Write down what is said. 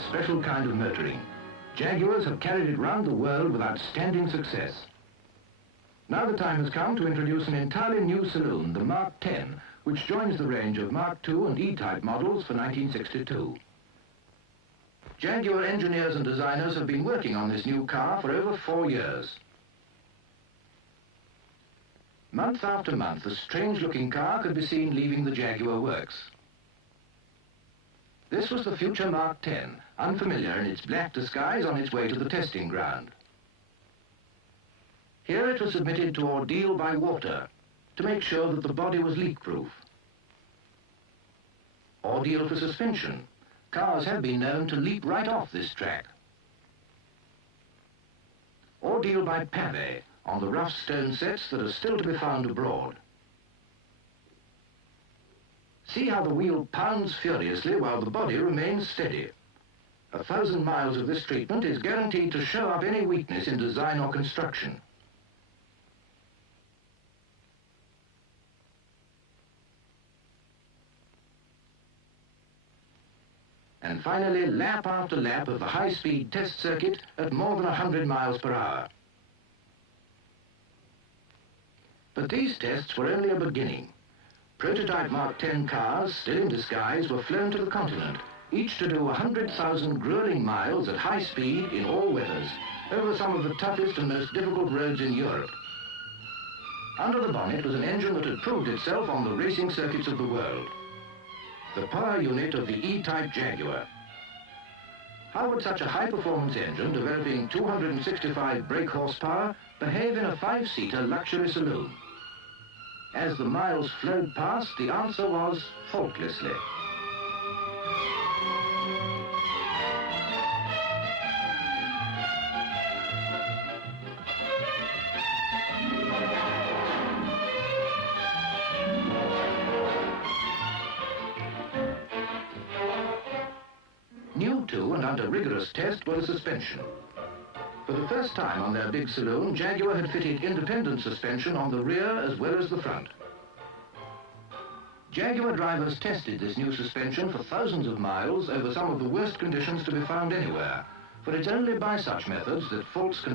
a special kind of motoring. Jaguars have carried it round the world with outstanding success. Now the time has come to introduce an entirely new saloon, the Mark X, which joins the range of Mark II and E-Type models for 1962. Jaguar engineers and designers have been working on this new car for over 4 years. Month after month, a strange-looking car could be seen leaving the Jaguar works. This was the future Mark X, unfamiliar in its black disguise on its way to the testing ground. Here it was submitted to ordeal by water to make sure that the body was leak-proof. Ordeal for suspension. Cars have been known to leap right off this track. Ordeal by pavé on the rough stone sets that are still to be found abroad. See how the wheel pounds furiously while the body remains steady. 1,000 miles of this treatment is guaranteed to show up any weakness in design or construction. And finally, lap after lap of the high-speed test circuit at more than 100 miles per hour. But these tests were only a beginning. Prototype Mark X cars, still in disguise, were flown to the continent, each to do 100,000 grueling miles at high speed in all weathers, over some of the toughest and most difficult roads in Europe. Under the bonnet was an engine that had proved itself on the racing circuits of the world. The power unit of the E-Type Jaguar. How would such a high-performance engine, developing 265 brake horsepower, behave in a 5-seater luxury saloon? As the miles flowed past, the answer was faultlessly. New too, and under rigorous test, was the suspension. For the first time on their big saloon, Jaguar had fitted independent suspension on the rear as well as the front. Jaguar drivers tested this new suspension for thousands of miles over some of the worst conditions to be found anywhere, for it's only by such methods that faults can